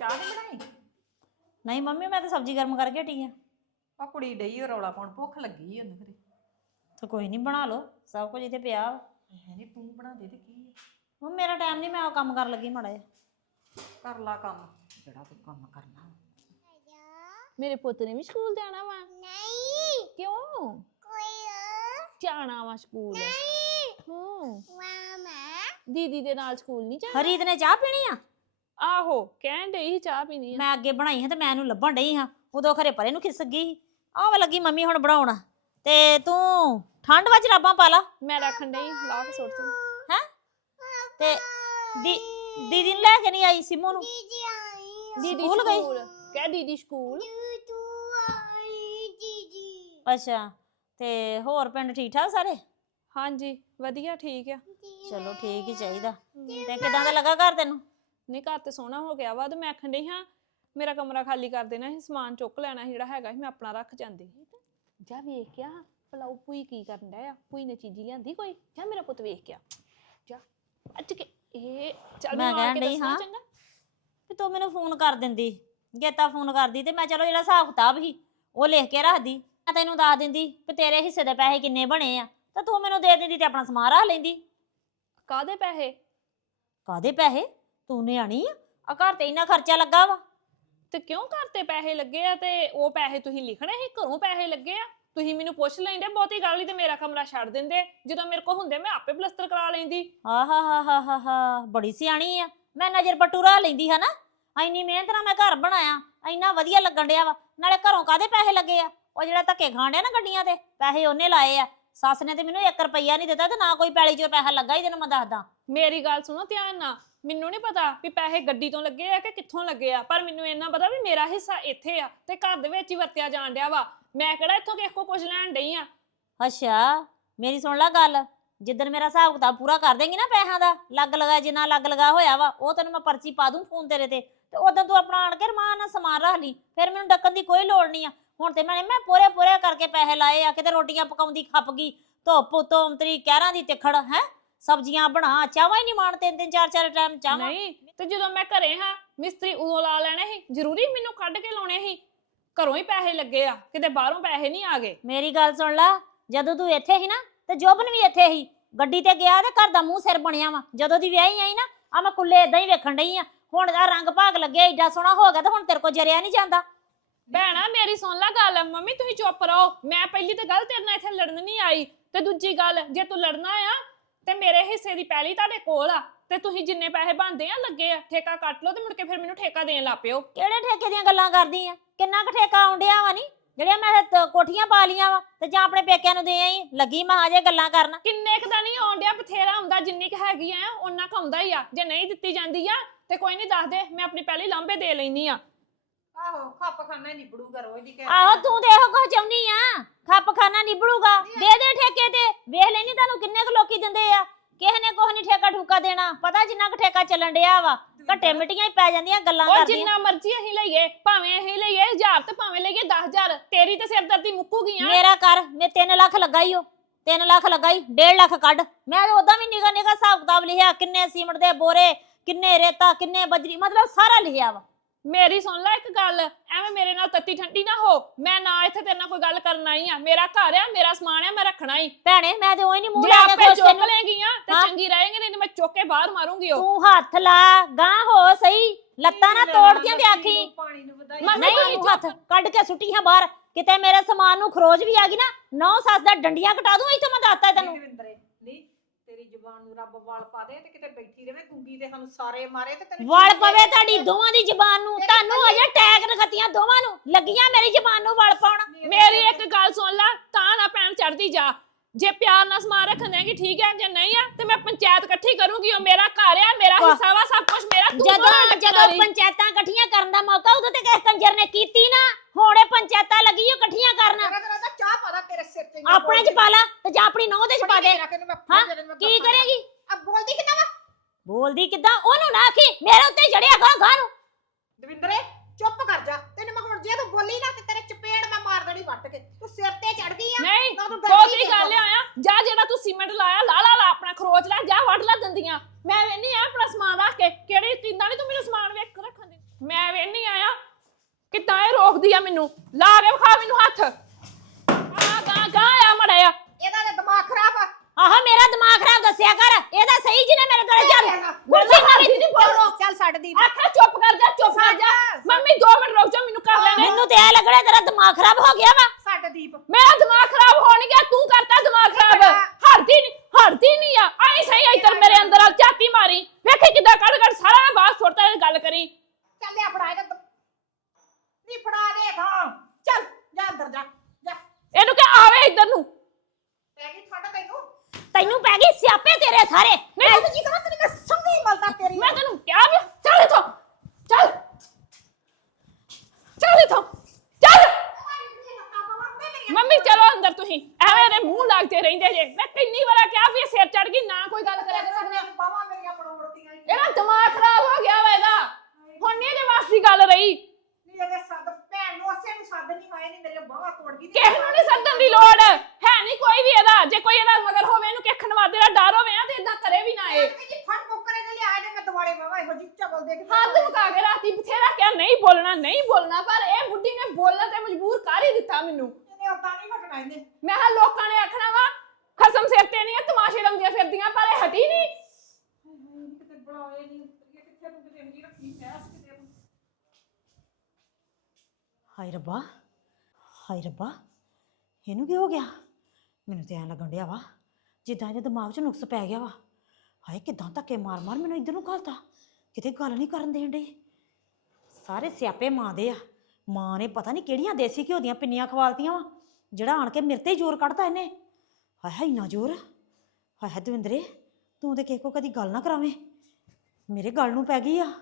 ਚਾਹ ਨਹੀਂ ਬਣਾਈ? ਨਹੀਂ ਮੰਮੀ ਮੈਂ ਤਾਂ ਸਬਜ਼ੀ ਗਰਮ ਕਰਕੇ ਹਟੀ ਆ। ਆ ਕੁੜੀ ਡਈ ਓ ਰੌਲਾ ਪਾਉਣ ਭੁੱਖ ਲੱਗੀ ਈ ਉਹਨੂੰ ਘਰੇ। ਤੇ ਕੋਈ ਨਹੀਂ ਬਣਾ ਲਓ ਸਭ ਕੁਝ ਇੱਥੇ ਪਿਆ ਵਾ। ਹੈ ਨਹੀਂ ਤੂੰ ਬਣਾ ਦੇ ਤੇ ਕੀ ਆ? ਮੰਮੀ ਮੇਰਾ ਟਾਈਮ ਨਹੀਂ ਮੈਂ ਉਹ ਕੰਮ ਕਰਨ ਲੱਗੀ ਮਾੜਾ ਜਿਹਾ। ਕਰ ਲਾ ਕੰਮ ਜਿਹੜਾ ਤੂੰ ਕੰਮ ਕਰਨਾ। ਮੇਰੇ ਪੁੱਤ ਨੇ ਵੀ ਸਕੂਲ ਜਾਣਾ ਵਾ? ਨਹੀਂ। ਕਿਉਂ? ਕੋਈ ਜਾਣਾ ਵਾ ਸਕੂਲ। ਨਹੀਂ। ਹੂੰ। ਮਾਮਾ ਦੀਦੀ ਦੇ ਨਾਲ ਸਕੂਲ ਨਹੀਂ ਜਾਣਾ? ਹਰੀਤ ਨੇ ਚਾਹ ਪੀਣੀ ਆ? ਆਹੋ ਕਹਿਣ ਡਈ ਸੀ ਚਾਹ ਪੀਣੀ ਆ। ਮੈਂ ਅੱਗੇ ਬਣਾਈ ਹਾਂ ਤੇ ਮੈਂ ਇਹਨੂੰ ਲੱਭਣ ਡਈ ਹਾਂ। ਉਦੋਂ ਖਰੇ ਪਰੇ ਨੂੰ ਖਿਸਕ ਗਈ ਆਹ ਵਾ ਲੱਗੀ ਮੰਮੀ ਹੁਣ ਬਣਾਉਣ। ਤੇ ਤੂੰ ਠੰਡ ਵਿੱਚ ਰਾਬਾਂ ਪਾ ਲਾ। ਮੈਂ ਰੱਖਣ ਡਈ ਲਾ ਕੇ ਸੁੱਟ ਤੀ ਹੈ? ਤੇ ਦੀ ਦੀਦੀ ਨੂੰ ਲੈ ਕੇ ਨਹੀਂ ਆਈ ਸਿਮੂ ਨੂੰ? ਦੀਦੀ ਆਈ ਆ। ਦੀਦੀ ਸਕੂਲ ਗਈ? ਸਕੂਲ। ਕਹਿ ਦੀਦੀ ਸਕੂਲ। ਅੱਛਾ ਤੇ ਹੋਰ ਪਿੰਡ ਠੀਕ ਠਾਕ ਸਾਰੇ? ਹਾਂਜੀ ਵਧੀਆ ਠੀਕ ਆ। ਚਲੋ ਠੀਕ ਹੀ ਚਾਹੀਦਾ। ਤੇ ਕਿਦਾਂ ਦਾ ਲੱਗਾ ਘਰ ਤੈਨੂੰ? ਨਹੀਂ ਘਰ ਤੇ ਸੋਹਣਾ ਹੋ ਗਿਆ ਵਾ ਤੇ ਮੈਂ ਆਖਣ ਡਈ ਹਾਂ ਮੇਰਾ ਕਮਰਾ ਖਾਲੀ ਕਰ ਦੇਣਾ ਸੀ ਸਮਾਨ ਚੁੱਕ ਲੈਣਾ ਸੀ ਜਿਹੜਾ ਹੈਗਾ ਸੀ ਮੈਂ ਆਪਣਾ ਰੱਖ ਜਾਂਦੀ ਜਾ ਵੇਖ ਕੇ ਆ ਉਹ ਪੂਈ ਕੀ ਕਰਨ ਡਿਆ ਆ? ਪੂਈ ਨੇ ਚੀਜ਼ੀ ਲਿਆਂਦੀ ਕੋਈ? ਜਾ ਮੇਰਾ ਪੁੱਤ ਵੇਖ ਕੇ ਆ। ਜਾ ਅੱਜ ਕੇ। ਇਹ ਚੱਲ ਮੈਂ ਕਹਿਣ ਕੇ ਡਈ ਹਾਂ। ਚੰਗਾ। ਤੇ ਤੂੰ ਮੈਨੂੰ ਫੋਨ ਕਰ ਦਿੰਦੀ ਗੇਤਾ ਫੋਨ ਕਰਦੀ ਤੇ ਮੈਂ ਚਲੋ ਜਿਹੜਾ ਹਿਸਾਬ ਕਿਤਾਬ ਸੀ ਉਹ ਲਿਖ ਕੇ ਰੱਖਦੀ। ਮੈਂ ਤੈਨੂੰ ਦੱਸ ਦਿੰਦੀ ਕਿ ਤੇਰੇ ਹਿੱਸੇ ਦੇ ਪੈਸੇ ਕਿੰਨੇ ਬਣੇ ਆ ਤਾਂ ਤੂੰ ਮੈਨੂੰ ਦੇ ਦਿੰਦੀ ਤੇ ਆਪਣਾ ਸਮਾਨ ਰੱਖ ਲੈਂਦੀ। ਕਾਦੇ ਪੈਸੇ? ਕਾਦੇ ਪੈਸੇ? ਤੂੰ ਨਿਆਣੀ ਆ? ਆ ਘਰ ਤੇ ਇੰਨਾ ਖਰਚਾ ਲੱਗਾ ਵਾ। ਤੇ ਕਿਉਂ ਘਰ ਤੇ ਪੈਸੇ ਲੱਗੇ ਆ ਤੇ ਉਹ ਪੈਸੇ ਤੁਸੀਂ ਲਿਖਣੇ ਸੀ? ਘਰੋਂ ਪੈਸੇ ਲੱਗੇ ਆ। ਤੁਸੀਂ ਮੈਨੂੰ ਪੁੱਛ ਲੈਂਦੇ ਬਹੁਤੀ ਗੱਲ ਨਹੀਂ ਤੇ ਮੇਰਾ ਕਮਰਾ ਛੱਡ ਦਿੰਦੇ। ਜਦੋਂ ਮੇਰੇ ਕੋਲ ਹੁੰਦੇ ਮੈਂ ਆਪੇ ਪਲਸਤਰ ਕਰਾ ਲੈਂਦੀ। ਆਹਾ ਹਾ ਹਾ ਹਾ ਹਾ ਬੜੀ ਸਿਆਣੀ ਆ। ਮੈਂ ਨਜ਼ਰ ਪੱਟੂ ਰੱਖ ਲੈਂਦੀ ਹਾਂ ਨਾ। ਇੰਨੀ ਮਿਹਨਤ ਨਾਲ ਮੈਂ ਘਰ ਬਣਾਇਆ ਇੰਨਾ ਵਧੀਆ ਲੱਗਣ ਡਿਆ ਵਾ। ਨਾਲੇ ਘਰੋਂ ਕਾਦੇ ਪੈਸੇ ਲੱਗੇ ਆ? ਉਹ ਜਿਹੜਾ ਧੱਕੇ ਖਾਣ ਡਿਆ ਨਾ ਗੱਡੀਆਂ ਤੇ ਪੈਸੇ ਉਹਨੇ ਲਾਏ ਆ। ਸੱਸ ਨੇ ਤੇ ਮੈਨੂੰ 1 ਰੁਪਈਆ ਨਹੀਂ ਦਿੱਤਾ ਤੇ ਨਾ ਕੋਈ ਪੈਲੀ 'ਚ ਪੈਸਾ ਲੱਗਾ ਹੀ ਤੈਨੂੰ ਮੈਂ ਦੱਸਦਾ। ਮੇਰੀ ਗੱਲ ਸੁਣੋ ਧਿਆਨ ਨਾਲ ਮੈਨੂੰ ਨਹੀਂ ਪਤਾ ਵੀ ਪੈਸੇ ਗੱਡੀ ਤੋਂ ਲੱਗੇ ਆ ਕਿ ਕਿੱਥੋਂ ਲੱਗੇ ਆ ਪਰ ਮੈਨੂੰ ਇੰਨਾ ਪਤਾ ਵੀ ਮੇਰਾ ਹਿੱਸਾ ਇੱਥੇ ਆ ਤੇ ਘਰ ਦੇ ਵਿੱਚ ਹੀ ਵਰਤਿਆ ਜਾਣ ਡਿਆ ਵਾ। ਮੈਂ ਕਿਹੜਾ ਇੱਥੋਂ ਕਿਸੇ ਕੋ ਕੁਝ ਲੈਣ ਡਈ ਆ? ਅੱਛਾ ਮੇਰੀ ਸੁਣ ਲੈ ਗੱਲ ਜਿੱਦਣ ਮੇਰਾ ਹਿਸਾਬ ਕਿਤਾਬ ਪੂਰਾ ਕਰ ਦੇਂਗੀ ਨਾ ਪੈਸਿਆਂ ਦਾ ਲੱਗ ਲਗਾ ਜਿੰਨਾ ਲੱਗ ਲਗਾ ਹੋਇਆ ਵਾ ਉਹ ਤੈਨੂੰ ਮੈਂ ਪਰਚੀ ਪਾ ਦੂੰ ਫੋਨ ਤੇਰੇ ਤੇ ਤੇ ਉਦੋਂ ਤੂੰ ਆਪਣਾ ਆਣ ਕੇ ਰਮਾਨ ਨਾਲ ਸਮਾਨ ਰੱਖ ਲਈ ਫਿਰ ਮੈਨੂੰ ਡੱਕਣ ਦੀ ਕੋਈ ਲੋੜ ਨਹੀਂ ਆ। ਹੁਣ ਤੇ ਮੈਂ ਮੈਂ ਪੂਰੇ ਪੂਰੇ ਕਰਕੇ ਪੈਸੇ ਲਾਏ ਆ ਕਿਤੇ ਰੋਟੀਆਂ ਪਕਾਉਂਦੀ ਖੱਪ ਗਈ ਧੁੱਪ ਉਤੋਂ ਅੰਤਰੀ ਕਹਿਰਾਂ ਦੀ ਤਿੱਖੜ ਹੈ? ਸਬਜ਼ੀਆਂ ਬਣਾ ਚਾਹਾਂ ਹੀ ਨਹੀਂ ਮਾਣ ਤਿੰਨ ਤਿੰਨ ਚਾਰ ਚਾਰ ਟਾਈਮ ਚਾਹਾਂ ਨਹੀਂ ਤੇ ਜਦੋਂ ਮੈਂ ਘਰੇ ਹਾਂ ਮਿਸਤਰੀ ਉਦੋਂ ਲਾ ਲੈਣੇ ਸੀ ਜ਼ਰੂਰੀ ਮੈਨੂੰ ਕੱਢ ਕੇ ਲਾਉਣੇ ਸੀ। ਘਰੋਂ ਹੀ ਪੈਸੇ ਲੱਗੇ ਆ ਕਿਤੇ ਬਾਹਰੋਂ ਪੈਸੇ ਨਹੀਂ ਆ ਗਏ। ਮੇਰੀ ਗੱਲ ਸੁਣ ਲੈ ਜਦੋਂ ਤੂੰ ਇੱਥੇ ਸੀ ਨਾ ਤੇ ਜੋਬਨ ਵੀ ਇੱਥੇ ਸੀ। ਗੱਡੀ ਤੇ ਗਿਆ ਤੇ ਘਰ ਦਾ ਮੂੰਹ ਸਿਰ ਬਣਿਆ ਵਾ। ਜਦੋਂ ਦੀ ਵਿਆਹੀ ਆਈ ਨਾ ਆ ਮੈਂ ਕੁੱਲੇ ਇਦਾਂ ਹੀ ਵੇਖਣ ਡਈ ਆ। ਹੁਣ ਦਾ ਰੰਗ ਭਾਗ ਲੱਗਿਆ ਏਡਾ ਸੋਹਣਾ ਹੋ ਗਿਆ ਤੇ ਹੁਣ ਤੇਰੇ ਕੋ ਜਰਿਆ ਨਹੀਂ ਜਾਂਦਾ। ਭੈਣਾ ਮੇਰੀ ਸੁਣ ਲੈ ਗੱਲ। ਮੰਮੀ ਤੁਸੀਂ ਚੁੱਪ ਰਹੋ। ਮੈਂ ਪਹਿਲੀ ਤੇ ਗੱਲ ਤੇਰੇ ਨਾਲ ਇੱਥੇ ਲੜਨ ਨਹੀਂ ਆਈ। ਤੇ ਦੂਜੀ ਗੱਲ ਜੇ ਤੂੰ ਲੜਨਾ ਆ ਤੇ ਮੇਰੇ ਹਿੱਸੇ ਦੀ ਪਹਿਲੀ ਤੁਹਾਡੇ ਕੋਲ ਆ। ਤੇ ਤੁਸੀਂ ਜਿੰਨੇ ਪੈਸੇ ਬਣਦੇ ਆ ਲੱਗੇ ਆ ਠੇਕਾ ਕੱਟ ਲਓ ਤੇ ਮੁੜ ਕੇ ਫਿਰ ਮੈਨੂੰ ਠੇਕਾ ਦੇਣ ਲੱਗ ਪਿਓ। ਕਿਹੜੇ ਠੇਕੇ ਦੀਆਂ ਗੱਲਾਂ ਕਰਦੀ ਆ? ਕਿੰਨਾ ਕੁ ਠੇਕਾ ਆਉਂਦਿਆ ਵਾ ਨਹੀਂ ਜਿਹੜੀਆਂ ਮੈਂ ਤ- ਕੋਠੀਆਂ ਪਾ ਲੀਆਂ ਵਾ ਤੇ ਜਾਂ ਆਪਣੇ ਪੇਕਿਆਂ ਨੂੰ ਦੇ ਆਈ? ਲੱਗੀ ਮੈਂ ਹਜੇ ਗੱਲਾਂ ਕਰਨ। ਕਿੰਨੇ ਕੁ ਦਾ ਨਹੀਂ ਆਉਣ ਡਿਆ ਬਥੇਰਾ ਹੁੰਦਾ ਜਿੰਨੀ ਕੁ ਹੈਗੀ ਆ ਉਹਨਾਂ ਕੁ ਆਉਂਦਾ ਹੀ ਆ। ਜੇ ਨਹੀਂ ਦਿੱਤੀ ਜਾਂਦੀ ਆ ਤੇ ਕੋਈ ਨਹੀਂ ਦੱਸ ਦੇ ਮੈਂ ਆਪਣੀ ਪਹਿਲੀ ਲਾਂਬੇ ਦੇ ਲੈਣੀ ਆ। ਆਹੋ ਖੱਪ ਨਿਬੜੂਗਾ ਰੋਜ਼ ਦੀ ਕਹਿ ਆਹੋ ਤੂੰ ਤੇ ਇਹੋ ਕੁਝ ਆ? ਖੱਪ ਖਾਨਾ ਨਿਬੜੂਗਾ ਦੇ ਦੇ ਠੇਕੇ ਤੇ। ਵੇਖ ਲੈਣੀ ਤੁਹਾਨੂੰ ਕਿੰਨੇ ਕੁ ਲੋਕੀ ਦਿੰਦੇ ਆ। ਕਿਸੇ ਨੇ ਕੁਛ ਨਹੀਂ ਠੇਕਾ ਠੂਕਾ ਦੇਣਾ। ਪਤਾ ਜਿੰਨਾ ਕੁ ਠੇਕਾ ਚੱਲਣ ਡਿਆ ਵਾ। ਘੱਟੇ ਮਿੱਟੀਆਂ ਹੀ ਪੈ ਜਾਂਦੀਆਂ ਗੱਲਾਂ ਉਹ ਕਰਦੀਆਂ। ਜਿੰਨਾ ਮਰਜ਼ੀ ਅਸੀਂ ਲਈਏ ਭਾਵੇਂ ਅਸੀਂ ਲਈਏ 1000 ਤੇ ਭਾਵੇਂ ਲਈਏ 10000 ਤੇਰੀ ਤੇ ਸਿਰਦਰਦੀ ਮੁੱਕੂਗੀ ਆ ਮੇਰਾ ਕਰ ਮੈਂ 3 ਲੱਖ ਲੱਗਾ ਈ ਓ। 3 ਲੱਖ ਲੱਗਾ ਈ 1.5 ਲੱਖ ਕੱਢ। ਮੈਂ ਉਦਾਂ ਵੀ ਨਿਗਾ ਨਿਗਾ ਹਿਸਾਬ ਕਿਤਾਬ ਲਿਖਿਆ ਕਿੰਨੇ ਸੀਮਟ ਦੇ ਬੋਰੇ ਕਿੰਨੇ ਰੇਤਾ ਕਿੰਨੇ ਬਜਰੀ ਮਤਲਬ ਸਾਰਾ ਲਿਖਿਆ ਵਾ। ਮੇਰੀ ਸੁਣ ਲੈ ਇੱਕ ਗੱਲ ਐਵੇਂ ਮੇਰੇ ਨਾਲ ਤੱਤੀ ਠੰਡੀ ਨਾ ਹੋ। ਮੈਂ ਨਾ ਇੱਥੇ ਤੇਰੇ ਨਾਲ ਕੋਈ ਗੱਲ ਕਰਨ ਆਈ ਆ। ਮੇਰਾ ਘਰ ਆ ਮੇਰਾ ਸਮਾਨ ਆ ਮੈਂ ਰੱਖਣਾ ਹੀ ਭੈਣੇ ਮੈਂ ਤੇ ਉਹੀ ਨਹੀਂ ਮੂੰਹ ਜੇ ਲਾ ਕੇ ਆਪੇ ਖੁਸ਼ ਚੁੱਕ ਤੈਨੂੰ। ਲੇਗੀਆਂ ਤੇ ਹਾਂ। ਚੰਗੀ ਰਹੇਗੀ ਨਹੀਂ ਤੇ ਮੈਂ ਚੁੱਕ ਕੇ ਬਾਹਰ ਮਾਰੂੰਗੀ ਉਹ। ਤੂੰ ਹੱਥ ਲਾ ਗਾਂ ਹੋ ਸਹੀ। ਲੱਤਾਂ ਨਾ ਤੋੜਦੀਆਂ ਤੇ ਆਖੀ ਪਾਣੀ ਨੂੰ ਵਧਾਈ ਮੈਂ ਨਹੀਂ ਹੱਥ ਕੱਢ ਕੇ ਸੁੱਟੀ ਹਾਂ ਬਾਹਰ। ਕਿਤੇ ਮੇਰੇ ਸਮਾਨ ਨੂੰ ਖਰੋਜ ਵੀ ਆ ਗਈ ਨਾ ਨੌ ਸੱਸ ਦਾ ਡੰਡੀਆਂ ਕਟਾ ਦੂੰ ਇੱਥੇ ਮੈਂ ਦੱਸਤਾ ਤੈਨੂੰ। ਦਵਿੰਦਰੇ ਜ਼ੁਬਾਨ ਨੂੰ ਰੱਬ ਵਾਲ ਪਾ ਦੇ ਤੇ ਕਿਤੇ ਬੈਠੀ ਰਵੇ ਕੁੰਗੀ ਤੇ ਸਾਨੂੰ ਸਾਰੇ ਮਾਰੇ ਤੇ ਤੈਨੂੰ ਵਲ ਚੀਜ਼ ਦੇ ਪਵੇ ਤੁਹਾਡੀ। ਦੋਵਾਂ ਦੀ ਜ਼ਬਾਨ ਨੂੰ ਤੁਹਾਨੂੰ ਅਜੇ ਟੈਗ ਨਗਤੀਆਂ ਦੋਵਾਂ ਨੂੰ ਲੱਗੀਆਂ ਮੇਰੀ ਜ਼ਬਾਨ ਨੂੰ ਵਲ ਪਾਉਣ ਮੇਰੀ ਇੱਕ ਗੱਲ ਸੁਣ ਲੈ ਤਾਂ ਨਾ ਪੈਣ ਚੜਦੀ ਜਾ ਜੇ ਪਿਆਰ ਨਾਲ ਸਮਾਨ ਰੱਖਣ ਦੇਗੀ ਠੀਕ ਹੈ ਜੇ ਨਹੀਂ ਆ ਤੇ ਮੈਂ ਪੰਚਾਇਤ ਇਕੱਠੀ ਕਰੂੰਗੀ ਉਹ ਮੇਰਾ ਘਰ ਆ ਮੇਰਾ ਵਾਹ। ਹਿੱਸਾ ਵਾ ਸਭ ਕੁਝ ਮੇਰਾ ਤੂੰ ਜਦੋਂ ਜਦੋਂ? ਪੰਚਾਇਤਾਂ ਇਕੱਠੀਆਂ ਕਰਨ ਦਾ ਮੌਕਾ ਉਦੋਂ ਤੇ ਕਿਸ ਕੰਜਰ ਨੇ ਕੀਤੀ ਨਾ। ਹੁਣੇ ਪੰਚਾਇਤਾਂ ਲੱਗੀ ਓ ਇਕੱਠੀਆਂ ਕਰਨ। ਤੇਰਾ ਤੇਰਾ ਤਾਂ ਚਾਹ ਪਾ ਦਾ ਤੇਰੇ ਸਿਰ ਤੇ ਆਪਣੇ ਚ ਪਾ ਲਾ ਤੇ ਜਾਂ ਆਪਣੀ ਨੌਂ ਦੇ ਚ ਪਾ ਦੇ। ਹਾਂ? ਕੀ ਕਰੇਗੀ? ਆ ਬੋਲਦੀ ਕਿੱਦਾਂ ਵਾ? ਬੋਲਦੀ ਕਿੱਦਾਂ? ਉਹਨੂੰ ਨਾ ਆਖੀ ਮੇਰੇ ਉੱਤੇ ਜੜਿਆ ਗਾ ਗਾਂ ਨੂੰ। ਦਵਿੰਦਰੇ ਚੁੱਪ ਕਰ ਜਾ। ਤੈਨੂੰ ਮੈਂ ਹੁਣ ਜੇ ਤੂੰ ਬੋਲੀ ਨਾ ਤੇ ਤੇਰੇ ਚਪੇੜ ਮੈਂ ਮਾਰ ਦੇਣੀ ਵੱਟ ਕੇ ਤੂੰ ਸਿਰ ਤੇ ਚੜ ਗਈ ਆ ਨਹੀਂ ਨਾ ਤੂੰ ਬਹੁਤੀ ਡਰਦੀ ਗੱਲ ਆਇਆ ਜਾ ਜਿਹੜਾ ਤੂੰ ਸੀਮੈਂਟ ਲਾਇਆ ਲਾ ਲਾ ਲਾ ਆਪਣਾ ਖਰੋਚ ਲੈ ਜਾ ਵੱਢ ਲੈ ਦੰਦੀਆਂ। ਮੈਂ ਵੇਨੀ ਆ ਆਪਣਾ ਸਮਾਨ ਰੱਖ ਕੇ ਕਿਹੜੀ ਕਿੰਨਾ ਨਹੀਂ ਤੂੰ ਮੈਨੂੰ ਸਮਾਨ ਵੇਖ ਰੱਖਣ ਦੇ। ਮੈਂ ਵੇਹਨੀ ਆਇਆ ਕਿੱਦਾਂ ਇਹ ਰੋਕਦੀ ਆ ਮੈਨੂੰ। ਲਾ ਕੇ ਵਿਖਾ ਮੈਨੂੰ ਹੱਥ। ਆ ਗਾਂ ਗਾਂ ਆ ਮੜਿਆ ਇਹਦਾ ਤਾਂ ਦਿਮਾਗ ਖਰਾਬ ਆ। ਆਹ ਮੇਰਾ ਦਿਮਾਗ ਖਰਾਬ ਦੱਸਿਆ ਕਰ। ਇਹਦਾ ਸਹੀ ਜਿਹਨੇ ਮੇਰੇ ਗਲੇ ਚੱਲ। ਨਾਲ ਵੀ ਨਹੀਂ ਬੋਲੋ। ਚੱਲ ਛੱਡ ਦੀ। ਆਖਾ ਚੁੱਪ ਕਰ ਜਾ ਚੁੱਪ ਕਰ ਜਾ। ਮੰਮੀ 2 ਮਿੰਟ ਰੁਕ ਜਾ ਮੈਨੂੰ ਕਰ ਲੈਣੇ। ਮੈਨੂੰ ਤੇ ਐ ਲੱਗਣਾ ਤੇਰਾ ਦਿਮਾਗ ਖਰਾਬ ਹੋ ਗਿਆ ਵਾ। ਛੱਡ ਦੀਪ। ਮੇਰਾ ਦਿਮਾਗ ਖਰਾਬ ਹੋਣ ਗਿਆ ਤੂੰ ਕਰਤਾ ਦਿਮਾਗ ਖਰਾਬ ਹਰਦੀ ਨਹੀਂ ਹਰਦੀ ਨਹੀਂ ਆ ਆਈ ਸਹੀ ਇੱਧਰ ਮੇਰੇ ਅੰਦਰ ਆ ਝਾਤੀ ਮਾਰੀ ਵੇਖੇ ਕਿੱਦਾਂ ਕੱਢ ਕੱਢ ਸਾਰਾ ਮੈਂ ਬਾਹਰ ਸੁੱਟਦਾ ਇਹ ਗੱਲ ਕਰੀ ਚੱਲ ਲਿਆ ਫੜਾ ਇਹਦਾ ਨਹੀਂ ਫੜਾ ਦੇ ਹਾਂ ਚੱਲ ਜਾ ਅੰਦਰ ਜਾ ਜਾ ਇਹਨੂੰ ਕਿ ਆਵੇ ਇੱਧਰ ਨੂੰ ਪੈ ਗਈ ਠੰਡ ਤੈਨੂੰ ਤੈਨੂੰ ਪੈ ਗਈ ਸਿਆਪੇ ਤੇਰੇ ਸਾਰੇ ਮੈਂ ਤਾਂ ਜੀ ਕਹਾਂ ਤੇਰੀ ਮੈਂ ਸੰਗੀ ਮਲਦਾ ਤੇਰੀ ਮੈਂ ਤੈਨੂੰ ਕਿਹਾ ਵੀ ਚੱਲ ਇਥੋਂ ਚੱਲ ਚੱਲ ਇਥੋਂ ਚੱਲ ਮੰਮੀ ਚਲੋ ਅੰਦਰ ਤੁਸੀਂ ਐਵੇਂ ਦੇ ਮੂੰਹ ਲੱਗਦੇ ਰਹਿੰਦੇ ਜੇ ਮੈਂ ਕਿੰਨੀ ਵਾਰ ਕਿਹਾ ਵੀ ਇਹ ਸਿਰ ਚੜ ਗਈ ਨਾ ਕੋਈ ਗੱਲ ਕਰਿਆ ਕਰ ਸਕਦੇ ਬਾਵਾ ਮੇਰੀਆਂ ਪੜੋੜਤੀਆਂ ਇਹਦਾ ਦਿਮਾਗ ਖਰਾਬ ਹੋ ਗਿਆ ਵਾ ਇਹਦਾ ਹੁਣ ਦੀ ਗੱਲ ਰਹੀ। ਨਹੀਂ ਇਹਦੇ ਸੱਦ ਭੈਣ ਨੂੰ ਅਸੇ ਨੂੰ ਸੱਦ ਨਹੀਂ ਹੋਏ ਨਹੀਂ ਮੇਰੇ ਬਾਵਾ ਤੋੜ ਗਈ ਕਿਸੇ ਨੂੰ ਨਹੀਂ ਸੱਦਣ ਦੀ ਲੋੜ। ਹੈ ਨਹੀਂ ਕੋਈ ਵੀ ਇਹਦਾ। ਜੇ ਕੋਈ ਇਹਦਾ ਮਗਰ ਹੋਵੇ ਇਹਨੂੰ ਕਿ ਖਨਵਾਦੇ ਦਾ ਡਰ ਹੋਵੇ ਨਾ ਤੇ ਇਦਾਂ ਕਰੇ ਵੀ ਨਾ ਇਹ। ਜੀ ਫੜ ਮੁੱਕਰੇ ਨੇ ਮੈਂ ਦੁਆਲੇ ਬਾਵਾ ਇਹੋ ਜੀ ਚਬਲ ਦੇ ਕੇ ਹੱਥ ਮੁਕਾ ਕੇ ਰਾਤੀ ਬਥੇਰਾ ਕਿਹਾ ਨਹੀਂ ਬੋਲਣਾ ਨਹੀਂ ਬੋਲਣਾ ਪਰ ਇਹ ਬੁੱਢੀ ਨੇ ਬੋਲਣ ਤੇ ਮਜਬੂਰ ਕਰ ਹੀ ਦਿੱਤਾ ਮੈਨੂੰ। ਇਹਨੇ ਉਦਾਂ ਨਹੀਂ ਹਟਣਾ ਇਹਨੇ। ਮੈਂ ਕਿਹਾ ਲੋਕਾਂ ਨੇ ਆਖਣਾ ਵਾ ਖਸਮ ਸਿਰ ਤੇ ਨਹੀਂ ਤਮਾਸ਼ੇ ਲਾਉਂਦੀਆਂ ਫਿਰਦੀਆਂ ਪਰ ਇਹ ਹਟੀ ਨਹੀਂ। ਕਿਤੇ ਬੁਲਾਏ ਨਹੀਂ ਕਿੱਥੇ ਤੂੰ ਕਿਤੇ ਨਹੀਂ ਰੱਖੀ ਫੈਸ ਕਿਤੇ ਹਾਏ ਰੱਬਾ ਹਾਏ ਰੱਬਾ, ਇਹਨੂੰ ਕੀ ਹੋ ਗਿਆ? ਮੈਨੂੰ ਤੇ ਐਂ ਲੱਗਣ ਡਿਆ ਵਾ, ਜਿੱਦਾਂ ਇਹਦੇ ਦਿਮਾਗ 'ਚ ਨੁਕਸ ਪੈ ਗਿਆ ਵਾ। ਹਾਏ, ਕਿਦਾਂ ਧੱਕੇ ਮਾਰ ਮਾਰ ਮੈਨੂੰ ਇੱਧਰ ਨੂੰ ਘਾਲਤਾ? ਕਿਤੇ ਗੱਲ ਨਹੀਂ ਕਰਨ ਦੇਣ ਡੇ ਸਾਰੇ ਸਿਆਪੇ ਮਾਂ ਦੇ ਆ। ਮਾਂ ਨੇ ਪਤਾ ਨਹੀਂ ਕਿਹੜੀਆਂ ਦੇਸੀ ਘਿਓ ਦੀਆਂ ਪਿੰਨੀਆਂ ਖਵਾਲਤੀਆਂ ਵਾ, ਜਿਹੜਾ ਆਣ ਕੇ ਮੇਰੇ ਤੇ ਹੀ ਜ਼ੋਰ ਕੱਢਤਾ ਇਹਨੇ। ਹਾਏ ਹਾਏ, ਇੰਨਾ ਜ਼ੋਰ? ਹਾਏ ਹਾਏ, ਦਵਿੰਦਰੇ, ਤੂੰ ਤੇ ਕਿਸੇ ਕੋ ਕਦੀ ਗੱਲ ਨਾ ਕਰਾਵੇਂ। ਮੇਰੇ ਗੱਲ ਨੂੰ ਪੈ ਗਈ ਆ।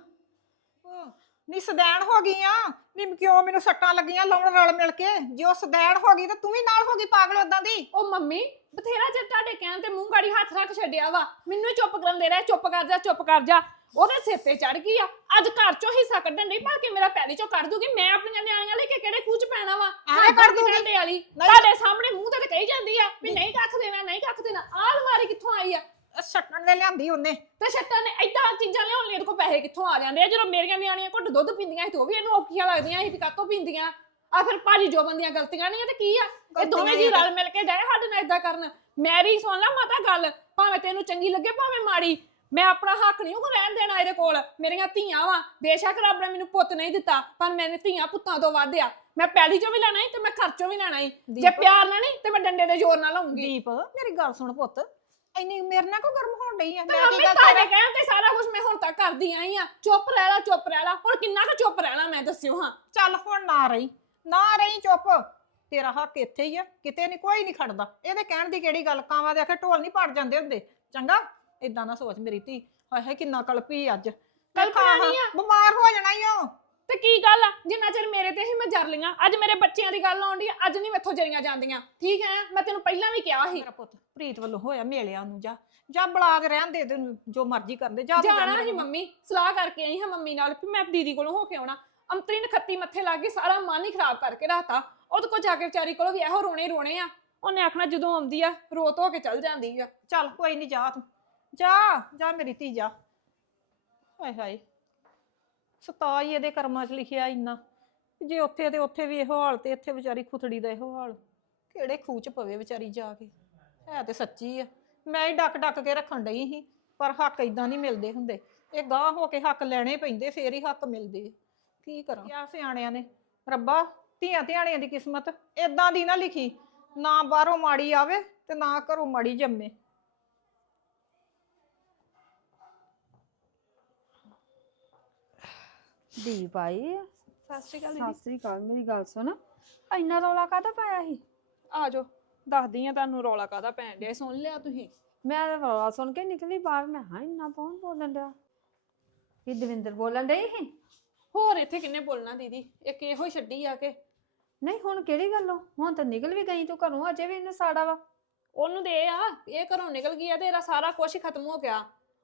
ਨੀ ਸਦੈਣ ਹੋ ਗਈ ਆ। ਨੀ ਕਿਉਂ ਮੈਨੂੰ ਸੱਟਾਂ ਲੱਗੀਆਂ ਲਾਉਣ ਰਲ ਮਿਲ ਕੇ? ਜੇ ਉਹ ਸਦੈਣ ਹੋ ਗਈ ਤਾਂ ਤੂੰ ਵੀ ਨਾਲ ਹੋ ਗਈ ਪਾਗਲ ਉਦਾਂ ਦੀ। ਉਹ ਮੰਮੀ ਬਥੇਰਾ ਚਿਰ ਤੁਹਾਡੇ ਕਹਿਣ ਤੇ ਮੂੰਹ ਗਾੜੀ ਹੱਥ ਰੱਖ ਛੱਡਿਆ ਵਾ। ਮੈਨੂੰ ਹੀ ਚੁੱਪ ਕਰਨ ਦੇ ਰਿਹਾ ਚੁੱਪ ਕਰ ਜਾ ਚੁੱਪ ਕਰ ਜਾ। ਉਹਦੇ ਸਿਰ ਤੇ ਚੜ ਗਈ ਆ। ਅੱਜ ਘਰ ਚੋਂ ਹਿੱਸਾ ਕੱਢਣ ਨਹੀਂ ਭਲਕੇ ਮੇਰਾ ਪੈਲੀ ਚੋਂ ਕੱਢ ਦੂਗੀ ਮੈਂ ਆਪਣੀਆਂ ਨਿਆਣੀਆਂ ਲੈ ਕੇ ਕਿਹੜੇ ਖੂਚ ਪੈਣਾ ਵਾ? ਐਵੇਂ ਕੱਢ ਦੂਗੀ? ਤੁਹਾਡੇ ਸਾਹਮਣੇ ਮੂੰਹ ਤੇ ਤਾਂ ਕਹੀ ਜਾਂਦੀ ਆ ਵੀ ਨਹੀਂ ਕੱਖ ਦੇਣਾ ਨਹੀਂ ਕੱਖ ਦੇਣਾ। ਆਹ ਅਲਮਾਰੀ ਕਿੱਥੋਂ ਆਈ ਆ? ਸੱਟਣ ਦੇ ਲਿਆਂਦੀ ਉਹਨੇ। ਤੇ ਛੱਟਾਂ ਨੇ ਏਦਾਂ ਚੀਜ਼ਾਂ ਲਿਆਉਣ ਲਈ ਇਹਦੇ ਕੋਲ ਪੈਸੇ ਕਿੱਥੋਂ ਆ ਜਾਂਦੇ ਆ? ਜਦੋਂ ਮੇਰੀਆਂ ਨਿਆਣੀਆਂ ਘੁੱਟ ਦੁੱਧ ਪੀਂਦੀਆਂ ਸੀ ਤੇ ਉਹ ਵੀ ਇਹਨੂੰ ਔਖੀਆਂ ਲੱਗਦੀਆਂ ਸੀ ਵੀ ਕਾਤੋਂ ਪੀਂਦੀਆਂ। ਆ ਫਿਰ ਭਾਜੀ ਜੋ ਬੰਦੀਆਂ ਗਲਤੀਆਂ ਨਹੀਂ ਆ ਤੇ ਕੀ ਆ? ਇਹ ਦੋਵੇਂ ਹੀ ਜੀ ਰਲ ਮਿਲ ਕੇ ਡਏ ਸਾਡੇ ਨਾਲ ਏਦਾਂ ਕਰਨ। ਮੈਰੀ ਸੁਣ ਲੈ ਮਾਤਾ ਗੱਲ ਭਾਵੇਂ ਤੈਨੂੰ ਚੰਗੀ ਲੱਗੇ ਭਾਵੇਂ ਮਾੜੀ। ਮੈਂ ਆਪਣਾ ਹੱਕ ਨਹੀਂ ਉਹ ਰਹਿਣ ਦੇਣਾ ਇਹਦੇ ਕੋਲ। ਮੇਰੀਆਂ ਧੀਆਂ ਵਾ। ਬੇਸ਼ੱਕ ਰੱਬ ਨੇ ਮੈਨੂੰ ਪੁੱਤ ਨਹੀਂ ਦਿੱਤਾ ਪਰ ਮੈਨੇ ਧੀਆਂ ਪੁੱਤਾਂ ਤੋਂ ਵੱਧ ਆ ਮੈਂ ਪੈਲੀ ਚੋਂ ਵੀ ਲੈਣਾ ਸੀ ਤੇ ਮੈਂ ਖਰਚੋਂ ਵੀ ਲੈਣਾ ਸੀ। ਜੇ ਦੀਪ। ਪਿਆਰ ਨਾਲ ਨਹੀਂ ਤੇ ਮੈਂ ਡੰਡੇ ਦੇ ਜ਼ੋਰ ਨਾਲ ਲਾਉਂਗੀ। ਦੀਪ ਮੇਰੀ ਗੱਲ ਸੁਣ ਪੁੱਤ। ਇੰਨੀ ਮੇਰੇ ਨਾਲ ਕੋ ਗਰਮ ਹੋਣ ਡਈ ਆ? ਤੇ ਮੈਂ ਮੰਮੀ ਕੀ ਗੱਲ ਤੁਹਾਡੇ ਕਹਿਣ ਤੇ ਸਾਰਾ ਕੁਝ ਮੈਂ ਹੁਣ ਤੱਕ ਕਰਦੀ ਆਈ ਆ। ਚੁੱਪ ਰਹਿ ਲਾ ਚੁੱਪ ਰਹਿ ਲਾ। ਹੁਣ ਕਿੰਨਾ ਕੁ ਚੁੱਪ ਰਹਿਣਾ ਮੈਂ ਦੱਸਿਓ ਹਾਂ। ਚੱਲ ਹੁਣ ਨਾ ਰਹੀ ਨਾ ਰਹੀ ਚੁੱਪ। ਤੇਰਾ ਹੱਕ ਇੱਥੇ ਹੀ ਆ ਕਿਤੇ ਨਹੀਂ ਕੋਈ ਨਹੀਂ ਖੜਦਾ। ਇਹਦੇ ਕਹਿਣ ਦੀ ਕਿਹੜੀ ਗੱਲ? ਕਾਵਾਂ ਦੇ ਆਖੇ ਢੋਲ ਨਹੀਂ ਪੜ ਜਾਂਦੇ ਹੁੰਦੇ। ਚੰਗਾ ਇਦਾਂ ਨਾ ਸੋਚ ਮੇਰੀ ਧੀ। ਹਾਏ ਹਾਏ ਕਿੰਨਾ ਕਲਪੀ ਅੱਜ। ਮੈਂ ਕਲਪਣਾ ਖਾ ਨਹੀਂ ਹਾਂ, ਆ। ਬਿਮਾਰ ਹੋ ਜਾਣਾ ਈ ਓ। ਤੇ ਕੀ ਗੱਲ ਆ? ਜਿੰਨਾ ਚਿਰ ਮੇਰੇ ਤੇ ਹੀ ਮੈਂ ਜਰ ਲਈਆਂ ਅੱਜ ਮੇਰੇ ਬੱਚਿਆਂ ਦੀ ਗੱਲ ਆਉਂਦੀ ਅੱਜ ਨਹੀਂ ਮੈਥੋਂ ਜਰੀਆਂ ਜਾਂਦੀਆਂ। ਠੀਕ ਹੈ? ਮੈਂ ਤੈਨੂੰ ਪਹਿਲਾਂ ਵੀ ਕਿਹਾ ਸੀ। ਮੇਰਾ ਪੁੱਤ ਪ੍ਰੀਤ ਵੱਲੋਂ ਹੋਇਆ ਮੇਲਿਆ ਉਹਨੂੰ ਜਾ ਜਾ ਬੁਲਾ ਕੇ ਰਹਿਣ ਦੇ ਤੈਨੂੰ ਜੋ ਮਰਜ਼ੀ ਕਰਦੇ ਜਾ ਤੂੰ ਜਾਣਾ ਸੀ ਮੰਮੀ ਸਲਾਹ ਕਰਕੇ ਆਈ ਹਾਂ ਮੰਮੀ ਨਾਲ ਵੀ ਮੈਂ ਦੀਦੀ ਕੋਲੋਂ ਹੋ ਕੇ ਆਉਣਾ। ਅੰਤਰੀ ਨਖੱਤੀ ਮੱਥੇ ਲੱਗ ਗਈ ਸਾਰਾ ਮਨ ਹੀ ਖਰਾਬ ਕਰਕੇ ਰਾਤਾ ਉਹਦੇ ਕੋਲ ਜਾ ਕੇ ਵਿਚਾਰੀ ਕੋਲੋਂ ਵੀ ਇਹੋ ਰੋਣੇ ਹੀ ਰੋਣੇ ਆ। ਉਹਨੇ ਆਖਣਾ ਜਦੋਂ ਆਉਂਦੀ ਆ ਰੋ ਧੋ ਕੇ ਚੱਲ ਜਾਂਦੀ ਆ। ਚੱਲ ਕੋਈ ਨਹੀਂ ਜਾ ਤੂੰ। ਜਾ ਜਾ ਮੇਰੀ ਧੀ ਜਾ। ਹਾਏ ਹਾਏ। ਸਤਾ ਹੀ ਇਹਦੇ ਕਰਮਾਂ 'ਚ ਲਿਖਿਆ ਇੰਨਾ। ਜੇ ਉੱਥੇ ਤੇ ਉੱਥੇ ਵੀ ਇਹੋ ਹਾਲ ਤੇ ਇੱਥੇ ਵਿਚਾਰੀ ਖੁਥੜੀ ਦਾ ਇਹੋ ਹਾਲ। ਕਿਹੜੇ ਖੂਹ 'ਚ ਪਵੇ ਵਿਚਾਰੀ ਜਾ ਕੇ। ਹੈ ਤੇ ਸੱਚੀ ਆ। ਮੈਂ ਹੀ ਡੱਕ ਡੱਕ ਕੇ ਰੱਖਣ ਡਈ ਸੀ, ਪਰ ਹੱਕ ਇਦਾਂ ਨਹੀਂ ਮਿਲਦੇ ਹੁੰਦੇ। ਇਹ ਗਾਹ ਹੋ ਕੇ ਹੱਕ ਲੈਣੇ ਪੈਂਦੇ, ਫੇਰ ਹੀ ਹੱਕ ਮਿਲਦੇ। ਕੀ ਕਰਾਂ? ਕਿਆ ਸਿਆਣਿਆਂ ਨੇ? ਰੱਬਾ, ਧੀਆਂ ਧਿਆਣਿਆਂ ਦੀ ਕਿਸਮਤ। ਇਦਾਂ ਦੀ ਨਾ ਲਿਖੀ, ਨਾ ਬਾਹਰੋਂ ਮਾੜੀ ਆਵੇ ਤੇ ਨਾ ਘਰੋਂ ਮਾੜੀ ਜੰਮੇ। ਦੀਪ ਆਈ ਆ? ਸਤਿ ਸ਼੍ਰੀ ਅਕਾਲ ਸਤਿ ਸ੍ਰੀ ਅਕਾਲ ਮੇਰੀ ਗੱਲ ਸੁਣ। ਇੰਨਾ ਰੌਲਾ ਕਾਹਦਾ ਪਾਇਆ ਸੀ? ਆ ਜਾਓ ਦੱਸਦੀ ਆ ਤੁਹਾਨੂੰ ਰੌਲਾ ਕਾਦਾ ਪੈਣ ਡਿਆ ਸੁਣ ਲਿਆ ਤੁਸੀਂ। ਮੈਂ ਤਾਂ ਰੌਲਾ ਸੁਣ ਕੇ ਨਿਕਲੀ ਬਾਹਰ ਮੈਂ ਹਾਂ ਇੰਨਾ ਕੌਣ ਬੋਲਣ ਡਿਆ? ਕੀ ਦਵਿੰਦਰ ਬੋਲਣ ਡਈ ਸੀ? ਹੋਰ ਇੱਥੇ ਕਿੰਨੇ ਬੋਲਣਾ ਦੀਦੀ ਇੱਕ ਇਹੋ ਹੀ ਛੱਡੀ ਆ ਕੇ। ਨਹੀਂ ਹੁਣ ਕਿਹੜੀ ਗੱਲੋਂ ਹੁਣ ਤਾਂ ਨਿਕਲ ਵੀ ਗਈ ਤੂੰ ਘਰੋਂ ਅਜੇ ਵੀ ਇਹਨੇ ਸਾੜਾ ਵਾ। ਉਹਨੂੰ ਦੇ ਆ ਇਹ ਘਰੋਂ ਨਿਕਲ ਗਈ ਆ ਤੇ ਇਹਦਾ ਸਾਰਾ ਕੁਝ ਖਤਮ ਹੋ ਗਿਆ।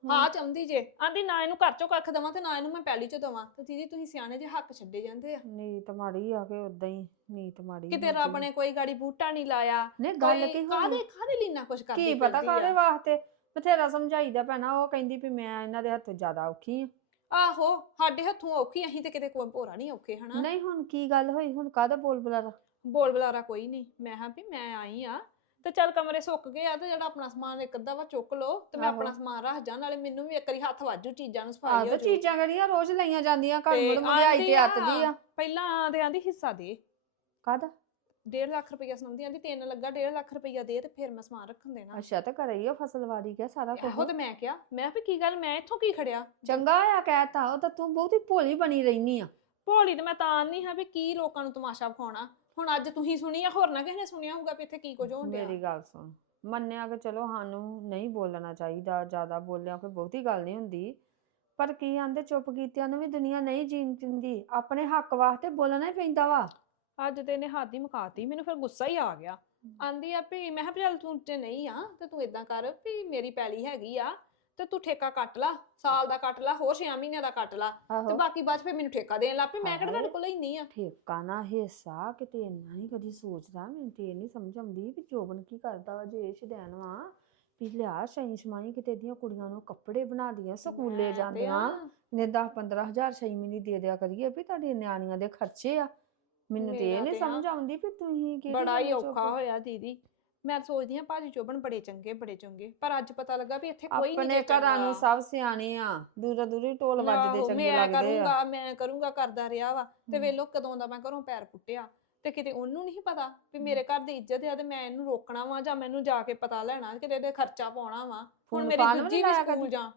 ਹਾਂ। ਚਾਹੁੰਦੀ ਜੇ। ਆਂਦੀ ਨਾ ਇਹਨੂੰ ਘਰ ਚੋਂ ਕੱਖ ਦਵਾਂ ਤੇ ਨਾ ਇਹਨੂੰ ਮੈਂ ਪੈਲੀ ਚੋਂ ਦਵਾਂ। ਤੇ ਦੀਦੀ ਤੁਸੀਂ ਸਿਆਣੇ ਜੇ ਹੱਕ ਛੱਡੇ ਜਾਂਦੇ ਆ। ਨੀਤ ਮਾੜੀ ਆ ਕੇ ਉਦਾਂ ਹੀ ਨੀਤ ਮਾੜੀ ਕਿਤੇ ਰੱਬ। ਨੇ ਕੋਈ ਗਾੜੀ ਬੂਟਾ ਨਹੀਂ ਲਾਇਆ ਨਹੀਂ ਗੱਲ ਕੀ ਕਾਹਦੇ ਹੋਈ ਕਾਹਦੇ ਲਈ ਨਾ ਕੁਝ ਕਰਦੀ ਕੀ ਪਤਾ ਫਿਰਦੀ ਆ। ਕਾਹਦੇ ਵਾਸਤੇ? ਬਥੇਰਾ ਸਮਝਾਈਦਾ ਪੈਣਾ ਉਹ ਕਹਿੰਦੀ ਵੀ ਮੈਂ ਇਹਨਾਂ ਦੇ ਹੱਥੋਂ ਜ਼ਿਆਦਾ ਔਖੀ ਆ। ਆਹੋ ਸਾਡੇ ਹੱਥੋਂ ਔਖੀ ਅਸੀਂ ਤੇ ਕਿਤੇ ਕੋਈ ਭੋਰਾ ਨਹੀਂ ਔਖੇ ਹਨਾ? ਨਹੀਂ ਹੁਣ ਕੀ ਗੱਲ ਹੋਈ? ਹੁਣ ਕਾਹਦਾ ਬੋਲ ਬੁਲਾਰਾ? ਬੋਲ ਬੁਲਾਰਾ ਕੋਈ ਨਹੀਂ। ਮੈਂ ਹਾਂ ਵੀ ਮੈਂ ਆਈ ਆ। ਤੇ ਚੱਲ ਕਮਰੇ ਸੁੱਕ ਗਏ ਆ ਤੇ ਜਿਹੜਾ ਆਪਣਾ ਸਮਾਨ ਇੱਕ ਅੱਧਾ ਵਾ ਚੁੱਕ ਲਓ ਤੇ ਮੈਂ ਆਹੋ। ਆਪਣਾ ਸਮਾਨ ਰੱਖ ਜਾ ਨਾਲੇ ਮੈਨੂੰ ਵੀ ਇੱਕ ਵਾਰੀ ਹੱਥ ਵਾਜੂ ਚੀਜ਼ਾਂ ਨੂੰ ਆਹ ਸਫ਼ਾਈ ਹੋ ਤਾਂ ਜੂ ਚੀਜ਼ਾਂ ਕਿਹੜੀਆਂ? ਰੋਜ਼ ਲਈਆਂ ਜਾਂਦੀਆਂ ਘਰ ਮੁੜ ਮਹਿੰਗਾਈ ਤੇ ਆ, ਅੱਤਦੀ ਆ। ਪਹਿਲਾਂ ਤੇ ਆਂਦੀ ਹਿੱਸਾ ਦੇ। ਕਾਹਦਾ? 1.5 ਲੱਖ ਰੁਪਈਆ ਸੁਣਦੀ ਆਂਦੀ ਤਿੰਨ ਲੱਗਾ 1.5 ਲੱਖ ਰੁਪਈਆ ਦੇ ਤੇ ਫਿਰ ਮੈਂ ਸਮਾਨ ਰੱਖਣ ਦੇਣਾ। ਅੱਛਾ ਤਾਂ ਘਰੇ ਹੀ ਆ ਫਸਲਵਾੜੀ ਕਿਆ ਸਾਰਾ ਇਹੋ ਕੁਝ ਤੇ ਮੈਂ ਕਿਹਾ ਮੈਂ ਵੀ ਕੀ ਗੱਲ ਮੈਂ ਇੱਥੋਂ ਕੀ ਖੜਿਆ? ਚੰਗਾ ਆ ਕਹਿਤਾ ਉਹ ਤਾਂ ਤੂੰ ਬਹੁਤੀ ਭੋਲੀ ਬਣੀ ਰਹਿਨੀ ਆ। ਭੋਲੀ ਤੇ ਮੈਂ ਤਾਂ ਨਹੀਂ ਹਾਂ ਵੀ ਕੀ ਲੋਕਾਂ ਨੂੰ ਤਮਾਸ਼ਾ ਵਿਖਾਉਣਾ। ਹੁਣ ਅੱਜ ਤੁਸੀਂ ਸੁਣੀ ਆ ਹੋਰ ਨਾ ਕਿਸੇ ਨੇ ਸੁਣਿਆ ਹੋਊਗਾ ਵੀ ਇੱਥੇ ਕੀ ਕੁਝ ਹੋਣ ਡਿਆ। ਮੇਰੀ ਗੱਲ ਸੁਣ ਮੰਨਿਆ ਕਿ ਚਲੋ ਸਾਨੂੰ ਨਹੀਂ ਬੋਲਣਾ ਚਾਹੀਦਾ ਜ਼ਿਆਦਾ ਬੋਲਿਆ ਕੋਈ ਬਹੁਤੀ ਗੱਲ ਨਹੀਂ ਹੁੰਦੀ ਪਰ ਕੀ ਆਂਦੇ ਚੁੱਪ ਕੀਤਿਆਂ ਨੂੰ ਵੀ ਦੁਨੀਆ ਨਹੀਂ ਜੀਣ ਦਿੰਦੀ ਆਪਣੇ ਹੱਕ ਵਾਸਤੇ ਬੋਲਣਾ ਹੀ ਪੈਂਦਾ ਵਾ। ਅੱਜ ਤੇ ਇਹਨੇ ਹੱਦ ਹੀ ਮੁਕਾਤੀ ਮੈਨੂੰ ਫਿਰ ਗੁੱਸਾ ਹੀ ਆ ਗਿਆ। ਆਂਦੀ ਆ ਵੀ ਮੈਂ ਕਿਹਾ ਵੀ ਚੱਲ ਤੂੰ ਤੇ ਨਹੀਂ ਆ ਤੇ ਤੂੰ ਇਦਾਂ ਕਰ ਵੀ ਮੇਰੀ ਪੈਲੀ ਹੈਗੀ ਆ ਤੇ ਤੂੰ ਠੇਕਾ ਕੱਟ ਲਾ ਸਾਲ ਦਾ ਕੱਟ ਲਾ ਹੋਰ 6 ਮਹੀਨਿਆਂ ਦਾ ਕੱਟ ਲਾ ਤੇ ਆਹੋ। ਬਾਕੀ ਬਾਅਦ 'ਚ ਫਿਰ ਮੈਨੂੰ ਠੇਕਾ ਦੇਣ ਲੱਗ ਪਈ ਮੈਂ ਕਿਹੜਾ ਤੁਹਾਡੇ। ਕੋਲ ਲੈਣੀ ਆ? ਠੇਕਾ ਨਾ ਹਿੱਸਾ ਕਿਤੇ ਇੰਨਾ ਨਹੀਂ ਕਦੀ ਸੋਚਦਾ ਮੈਨੂੰ ਤੇ ਇਹ ਨਹੀਂ ਸਮਝ ਆਉਂਦੀ ਵੀ ਜੋਬਨ ਕੀ ਕਰਦਾ ਵਾ ਜੇ ਇਹ ਸ਼ਦੈਨ ਵਾ ਵੀ ਲਿਆ ਸਹੀ ਸਮਾਈ ਕਿਤੇ ਦੀਆਂ ਕੁੜੀਆਂ ਨੂੰ ਕੱਪੜੇ ਬਣਾ ਦੀਆਂ ਸਕੂਲੇ ਜਾਂਦੀਆਂ ਨੇ 10 15000 ਛੇ ਮਹੀਨੇ ਦੇ ਦਿਆ ਕਰੀਏ ਵੀ ਤੁਹਾਡੀ ਨਿਆਣੀਆਂ ਦੇ ਖਰਚੇ ਆ। ਮੈਨੂੰ ਤੇ ਇਹ ਮੇਰਾ ਨਹੀਂ ਤੇ ਸਮਝ ਆਉਂਦੀ ਵੀ ਤੁਸੀਂ ਕਿਹੜੀ ਬੜਾ ਹੀ ਗੱਲੋਂ ਔਖਾ ਹੋਇਆ ਦੀਦੀ। ਮੈਂ ਸੋਚਦੀ ਆ ਭਾਜੀ ਚੋਬਨ ਬੜੇ ਚੰਗੇ ਬੜੇ ਚੰਗੇ ਪਰ ਅੱਜ ਪਤਾ ਲੱਗਾ ਵੀ ਇੱਥੇ ਕੋਈ ਨਹੀਂ ਆਪਣੇ ਘਰਾਂ ਨੂੰ ਸਭ ਸਿਆਣੇ ਆ ਦੂਰੋਂ ਦੂਰੀ ਢੋਲ ਵੱਜਦੇ ਚੰਗੇ ਲੱਗਦੇ ਆ। ਕਰੂੰਗਾ ਮੈਂ ਕਰੂੰਗਾ ਕਰਦਾ ਰਿਹਾ ਵਾ। ਤੇ। ਵੇਲੋ ਕਦੋਂ ਦਾ ਮੈਂ ਘਰੋਂ ਪੈਰ ਪੁੱਟਿਆ ਤੇ ਕਿਤੇ ਉਹਨੂੰ ਨਹੀਂ ਪਤਾ ਵੀ ਮੇਰੇ ਘਰ ਦੀ ਇੱਜ਼ਤ ਆ ਤੇ ਮੈਂ ਇਹਨੂੰ ਰੋਕਣਾ ਵਾ ਜਾਂ ਮੈਨੂੰ ਜਾ ਕੇ ਪਤਾ ਲੈਣਾ ਕਿਤੇ ਇਹਦੇ ਖਰਚਾ ਪਾਉਣਾ ਵਾ। ਹੁਣ ਮੇਰੀ ਦੂਜੀ ਵੀ ਸਕੂਲ? ਜਾ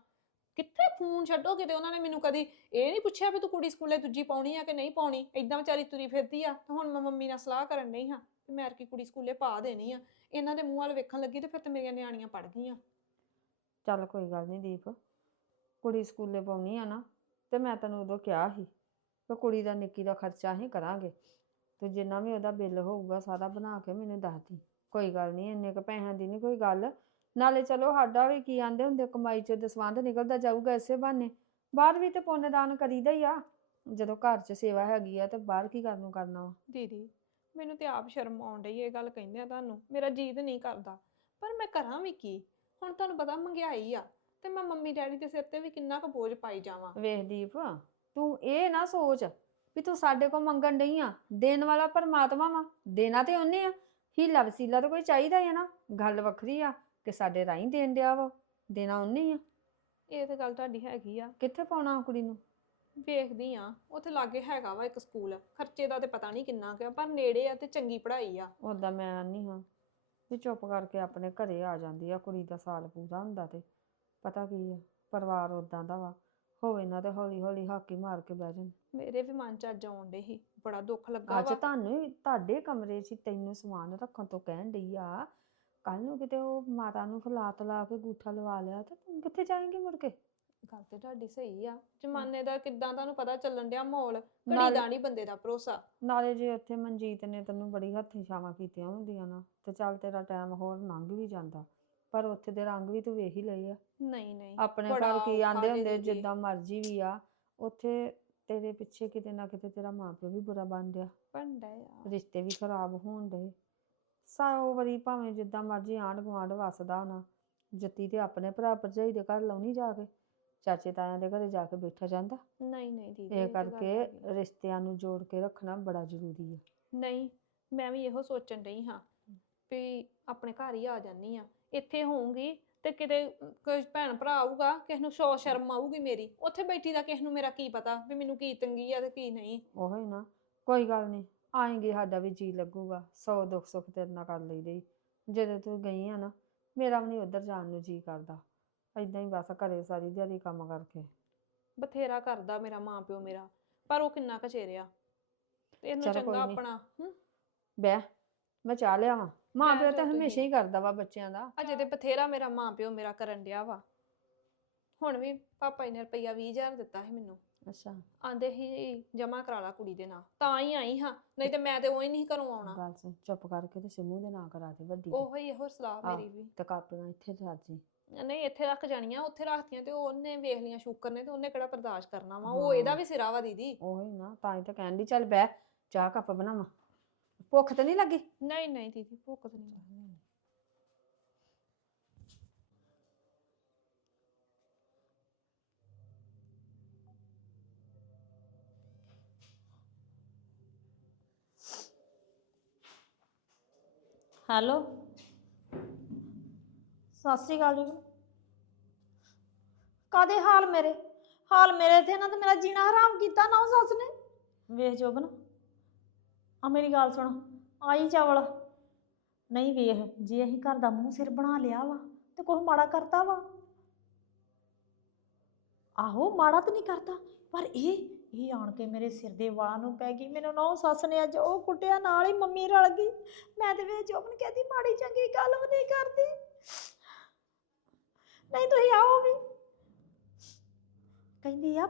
ਕਿੱਥੇ ਫੋਨ ਛੱਡੋ ਕਿਤੇ? ਉਹਨਾਂ ਨੇ ਮੈਨੂੰ ਕਦੀ ਇਹ ਨਹੀਂ ਪੁੱਛਿਆ ਵੀ ਤੂੰ ਕੁੜੀ ਸਕੂਲੇ ਦੂਜੀ ਪਾਉਣੀ ਆ ਕਿ ਨਹੀਂ ਪਾਉਣੀ? ਏਦਾਂ ਵਿਚਾਰੀ ਤੁਰੀ ਫਿਰਦੀ ਆ, ਤੇ ਹੁਣ ਮੈਂ ਮੰਮੀ ਨਾਲ ਸਲਾਹ ਕਰਨ ਡਈ ਹਾਂ ਵੀ ਮੈਂ ਕੀ ਕੁੜੀ ਸਕੂਲੇ ਪਾ ਦੇਣੀ ਆ। ਇਹਨਾਂ ਦੇ ਮੂੰਹ ਵੱਲ ਵੇਖਣ ਲੱਗੀ ਤੇ ਫਿਰ ਤੇ ਮੇਰੀਆਂ ਨਿਆਣੀਆਂ ਪੜ ਗਈਆਂ। ਚੱਲ ਕੋਈ ਗੱਲ ਨਹੀਂ ਦੀਪ, ਕੁੜੀ ਸਕੂਲੇ ਪਾਉਣੀ ਆ ਨਾ, ਤੇ ਮੈਂ ਤੈਨੂੰ ਉਦੋਂ ਕਿਹਾ ਸੀ ਕਿ ਕੁੜੀ ਦਾ ਨਿੱਕੀ ਦਾ ਖਰਚਾ ਅਸੀਂ ਕਰਾਂਗੇ, ਤੇ ਜਿੰਨਾ ਵੀ ਉਹਦਾ ਬਿੱਲ ਹੋਊਗਾ ਸਾਰਾ ਬਣਾ ਕੇ ਮੈਨੂੰ ਦੱਸ ਦੀ ਕੋਈ ਗੱਲ ਨਹੀਂ ਇੰਨੇ ਕ ਪੈਸਿਆਂ ਦੀ ਨਹੀਂ ਕੋਈ ਗੱਲ ਨਾਲੇ ਚਲੋ ਸਾਡਾ ਵੀ ਕੀ ਆਂਦੇ ਹੁੰਦੇ ਕਮਾਈ ਚ ਦਸਵੰਧ ਨਿਕਲਦਾ ਜਾਊਗਾ ਇਸੇ ਬਹਾਨੇ। ਬਾਹਰ ਵੀ ਤੇ ਪੁੰਨਦਾਨ ਕਰੀਦਾ ਹੀ ਆ। ਜਦੋਂ ਘਰ 'ਚ ਸੇਵਾ ਹੈਗੀ ਆ ਤੇ ਬਾਹਰ ਕੀ ਕਰਨ ਨੂੰ ਕਰਨਾ ਵਾ? ਦੀਦੀ ਮੈਨੂੰ ਤੇ ਆਪ ਸ਼ਰਮ ਆਉਣ ਡਈ ਇਹ ਗੱਲ ਕਹਿੰਦੇ ਆ ਤੁਹਾਨੂੰ। ਮੇਰਾ ਜੀਦ ਨਹੀਂ ਕਰਦਾ। ਪਰ ਮੈਂ ਕਰਾਂ ਵੀ ਕੀ? ਹੁਣ ਤੁਹਾਨੂੰ ਪਤਾ ਮਹਿੰਗਾਈ ਆ ਤੇ ਮੈਂ ਮੰਮੀ ਡੈਡੀ ਦੇ ਸਿਰ ਤੇ ਵੀ ਕਿੰਨਾ ਕੁ ਬੋਝ ਪਾਈ ਜਾਵਾਂ। ਵੇਖ ਦੀਪ ਤੂੰ ਇਹ ਨਾ ਸੋਚ ਵੀ ਤੂੰ ਸਾਡੇ ਕੋਲ ਮੰਗਣ ਡਈ ਆ। ਦੇਣ ਵਾਲਾ ਪਰਮਾਤਮਾ ਵਾ। ਦੇਣਾ ਤੇ ਉਹਨੇ ਆ। ਹੀਲਾ ਵਸੀਲਾ ਤਾਂ ਕੋਈ ਚਾਹੀਦਾ ਹੈ ਨਾ। ਗੱਲ ਵੱਖਰੀ ਆ। ਕਿ ਸਾਡੇ ਰਾਹੀਂ ਦੇਣ ਡਿਆ ਵਾ ਦੇਣਾ ਉਹਨੇ ਹੀ ਆ। ਇਹ ਤੇ ਗੱਲ ਤੁਹਾਡੀ ਹੈਗੀ ਆ। ਕਿੱਥੇ ਪਾਉਣਾ ਕੁੜੀ ਨੂੰ? ਵੇਖਦੀ ਆ ਉੱਥੇ ਲਾਗੇ ਹੈਗਾ ਵਾ ਇੱਕ ਸਕੂਲ। ਖਰਚੇ ਦਾ ਤੇ ਪਤਾ ਨਹੀਂ ਕਿੰਨਾ ਕੁ ਆ ਪਰ ਨੇੜੇ ਆ ਤੇ ਚੰਗੀ ਪੜ੍ਹਾਈ ਆ। ਉਦਾਂ ਮੈਂ ਨਹੀਂ ਹਾਂ ਵੀ ਚੁੱਪ ਕਰਕੇ ਆਪਣੇ ਘਰੇ ਆ ਜਾਂਦੀ ਆ ਕੁੜੀ ਦਾ ਸਾਲ ਪੂਰਾ ਹੁੰਦਾ ਤੇ। ਪਤਾ ਕੀ ਆ ਪਰਿਵਾਰ ਉਦਾਂ ਦਾ ਵਾ ਹੋਵੇ ਨਾ ਤੇ ਹੌਲੀ ਹੌਲੀ ਹਾਕੀ ਮਾਰ ਕੇ ਬਹਿ ਜਾਣ। ਮੇਰੇ ਵੀ ਮਨ ਚ ਅੱਜ ਆਉਣ ਡੇ ਸੀ ਬੜਾ ਦੁੱਖ ਲੱਗਾ ਅੱਜ ਵਾ। ਤੁਹਾਨੂੰ ਹੀ- ਤੁਹਾਡੇ ਕਮਰੇ 'ਚ ਹੀ ਤੈਨੂੰ ਸਮਾਨ ਰੱਖਣ ਤੋਂ ਕਹਿਣ ਡਈ ਆ ਕੱਲ ਨੂੰ ਕਿਤੇ ਉਹ ਮਾਤਾ ਨੂੰ ਫਲਾਤ ਲਾ ਕੇ ਗੂਠਾ ਲਵਾ ਲਿਆ ਤੇ ਤੂੰ ਕਿੱਥੇ ਜਾਏਂਗੀ ਮੁੜ ਕੇ? ਗੱਲ ਤੇ ਤੁਹਾਡੀ ਸਹੀ ਆ। ਜ਼ਮਾਨੇ ਦਾ ਕਿੱਦਾਂ ਤੁਹਾਨੂੰ ਪਤਾ ਚੱਲਣ ਡਿਆ ਮਾਹੌਲ? ਘੜੀ ਦਾ ਨਹੀਂ ਬੰਦੇ ਦਾ ਭਰੋਸਾ। ਨਾਲੇ ਜੇ ਉੱਥੇ ਮਨਜੀਤ ਨੇ ਤੈਨੂੰ ਬੜੀ ਹੱਥੀਂ ਛਾਵਾਂ ਕੀਤੀਆਂ ਹੁੰਦੀਆਂ ਨਾ ਤੇ ਚੱਲ ਤੇਰਾ ਟਾਈਮ ਹੋਰ ਲੰਘ ਵੀ ਜਾਂਦਾ। ਪਰ ਉੱਥੇ ਦੇ ਰੰਗ ਵੀ ਤੂੰ ਵੇਖ ਹੀ ਲਏ ਆ। ਨਹੀਂ ਨਹੀਂ। ਆਪਣੇ ਘਰ ਕੀ ਆਂਦੇ ਹੁੰਦੇ। ਜਿੱਦਾਂ ਮਰਜ਼ੀ ਵੀ ਆ ਉੱਥੇ ਤੇਰੇ ਪਿੱਛੇ ਕਿਤੇ ਨਾ ਕਿਤੇ ਤੇਰਾ ਮਾਪਿਓ ਵੀ ਬੁਰਾ ਬਣ ਗਿਆ ਭੰਡਾ ਆ। ਰਿਸ਼ਤੇ ਵੀ ਖਰਾਬ ਹੋਣ ਦੇ ਸਾਰੋ ਵਾਰੀ ਭਾਵੇਂ ਜਿੱਦਾਂ ਮਰਜ਼ੀ ਆਂਢ ਗੁਆਂਢ ਵਸਦਾ ਹੋਣਾ ਜੱਤੀ ਤੇ ਆਪਣੇ ਭਰਾ ਭਰਜਾਈ ਦੇ ਘਰ ਲਾਉਣੀ ਜਾ ਕੇ ਚਾਚੇ ਤਾਇਆਂ ਦੇ ਘਰੇ ਜਾ ਕੇ ਬੈਠਾ ਜਾਂਦਾ। ਨਹੀਂ ਨਹੀਂ ਦੀਦੀ ਇਹ ਤੇ ਗੱਲ ਕਰਕੇ ਹੈਗੀ। ਰਿਸ਼ਤਿਆਂ ਨੂੰ ਜੋੜ ਕੇ ਰੱਖਣਾ ਬੜਾ ਜ਼ਰੂਰੀ ਹੈ ਨਹੀਂ ਮੈਂ ਵੀ ਇਹੋ ਸੋਚਣ ਡਈ ਹਾਂ ਵੀ ਆਪਣੇ ਘਰ ਹੀ ਆ ਜਾਨੀ ਆ ਇੱਥੇ ਹੋਊਂਗੀ ਤੇ ਕਿਤੇ ਕੋਈ ਭੈਣ ਭਰਾ ਆਊਗਾ ਕਿਸ ਨੂੰ ਸ਼ੋ ਸ਼ਰਮ ਆਊਗੀ ਮੇਰੀ ਉੱਥੇ ਬੈਠੀ ਦਾ ਕਿਸ ਨੂੰ ਮੇਰਾ ਕੀ ਪਤਾ ਵੀ ਮੈਨੂੰ ਕੀ ਤੰਗੀ ਆ ਤੇ ਕੀ ਨਹੀਂ। ਉਹੋ ਹੀ ਨਾ ਕੋਈ ਗੱਲ ਨਹੀਂ। ਆਏਂਗੇ ਸਾਡਾ ਵੀ ਜੀ ਲੱਗੂਗਾ ਸੌ ਦੁੱਖ ਸੁੱਖ ਤੇਰੇ ਨਾਲ ਕਰ ਲਈਦੇ। ਜਦੋਂ ਤੂੰ ਗਈ ਆ ਨਾ ਮੇਰਾ ਵੀ ਨਹੀਂ ਉੱਧਰ ਜਾਣ ਨੂੰ ਜੀ ਕਰਦਾ। ਏਦਾਂ ਹੀ ਬਸ ਘਰੇ ਸਾਰੀ ਦਿਹਾੜੀ ਕੰਮ ਕਰਕੇ। ਬਥੇਰਾ ਕਰਦਾ ਮੇਰਾ ਮਾਂ ਪਿਓ ਮੇਰਾ ਪਰ ਉਹ ਕਿੰਨਾ ਕਚੇਰਿਆ ਤੇ ਇਹਨੂੰ ਚੱਲ ਕੋਈ ਚੰਗਾ ਨੀ। ਆਪਣਾ ਹੂੰ? ਬਹਿ ਮੈਂ ਚਾਹ ਲਿਆਵਾਂ ਮਾਂ ਮੈਂ ਪਿਓ ਤਾਂ ਹਮੇਸ਼ਾ ਹੀ ਕਰਦਾ ਵਾ ਬੱਚਿਆਂ ਦਾ। ਅਜੇ ਤੇ ਬਥੇਰਾ ਮੇਰਾ ਮਾਂ ਪਿਓ ਮੇਰਾ ਕਰਨ ਡਿਆ ਵਾ। ਹੁਣ ਵੀ ਪਾਪਾ ਜੀ ਨੇ ਰੁਪਈਆ 20000 ਦਿੱਤਾ ਸੀ ਮੈਨੂੰ। ਅੱਛਾ। ਆਂਦੇ ਹੀ ਜਮਾ ਕਰਾ ਲਾ ਕੁੜੀ ਦੇ ਨਾਂ। ਤਾਂ ਹੀ ਆਈ ਹਾਂ ਨਹੀਂ ਤੇ ਮੈਂ ਤੇ ਉਹ ਹੀ ਨਹੀਂ ਘਰੋਂ ਆਉਣਾ। ਗੱਲ ਸੁਣ ਚੁੱਪ ਕਰਕੇ ਤੇ ਸਿੰਮੂ ਦੇ ਨਾਂ ਕਰਾ ਦੇ ਵੱਡੀ ਦੇ ਉਹੋ ਹੀ ਇਹੋ ਸਲਾਹ ਆਹ। ਮੇਰੀ ਵੀ। ਤੇ ਕਾਪੀਆਂ ਇੱਥੇ ਰੱਖ ਜੀ। ਨਹੀਂ ਇੱਥੇ ਰੱਖ ਜਾਣੀਆਂ ਉੱਥੇ ਰੱਖਤੀਆਂ ਤੇ ਉਹਨੇ ਵੇਖ ਲੀਆਂ ਸ਼ੂਕਰ ਨੇ ਤੇ ਉਹਨੇ ਕਿਹੜਾ ਬਰਦਾਸ਼ਤ ਕਰਨਾ ਵਾ। ਉਹ ਇਹਦਾ। ਵੀ ਸਿਰਾ ਵਾ ਦੀਦੀ। ਉਹੀ ਨਾ ਤਾਂ ਹੀ ਤਾਂ ਕਹਿਣ ਦੀ ਚੱਲ ਬਹਿ ਚਾਹ ਕੱਪ ਬਣਾਵਾਂ। ਭੁੱਖ ਤੇ ਨਹੀਂ ਲੱਗੀ? ਨਹੀਂ ਨਹੀਂ ਦੀਦੀ ਭੁੱਖ ਤੇ ਨਹੀਂ ਹੈਲੋ। ਸਤਿ ਸ਼੍ਰੀ ਅਕਾਲ ਜੀ। ਕਾਦੇ ਹਾਲ ਮੇਰੇ? ਹਾਲ ਮੇਰੇ ਤੇ ਨਾ ਤੇ ਮੇਰਾ ਜੀਣਾ ਹਰਾਮ ਕੀਤਾ ਨਾ ਸੱਸ ਨੇ। ਵੇਖ ਜੋਬਨ ਆ ਮੇਰੀ ਗੱਲ ਸੁਣ, ਆਈ ਚਾਵਲ। ਨਹੀਂ ਵੇਖ, ਜੇ ਅਸੀਂ ਘਰ ਦਾ ਮੂੰਹ ਸਿਰ ਬਣਾ ਲਿਆ ਵਾ ਤੇ ਕੁਛ ਮਾੜਾ ਕਰਤਾ ਵਾ। ਆਹੋ, ਮਾੜਾ ਤਾਂ ਨਹੀਂ ਕਰਤਾ, ਪਰ ਇਹ ਇਹ ਆਣ ਕੇ ਮੇਰੇ ਸਿਰ ਦੇ ਵਾਲਾਂ ਨੂੰ ਪੈ ਗਈ। ਮੈਨੂੰ ਨਾ ਸੱਸ ਨੇ ਅੱਜ ਉਹ ਕੁੱਟਿਆ, ਨਾਲ ਹੀ ਮੰਮੀ ਰਲ ਗਈ। ਮੈਂ ਤੇ ਵੇ ਜੋਬਨ ਕਹਿੰਦੀ, ਮਾੜੀ ਚੰਗੀ ਗੱਲ ਵੀ ਨਹੀਂ ਕਰਦੀ। ਨਹੀਂ ਤੁਸੀਂ ਆਓ ਵੀ। ਕਹਿੰਦੀ ਆ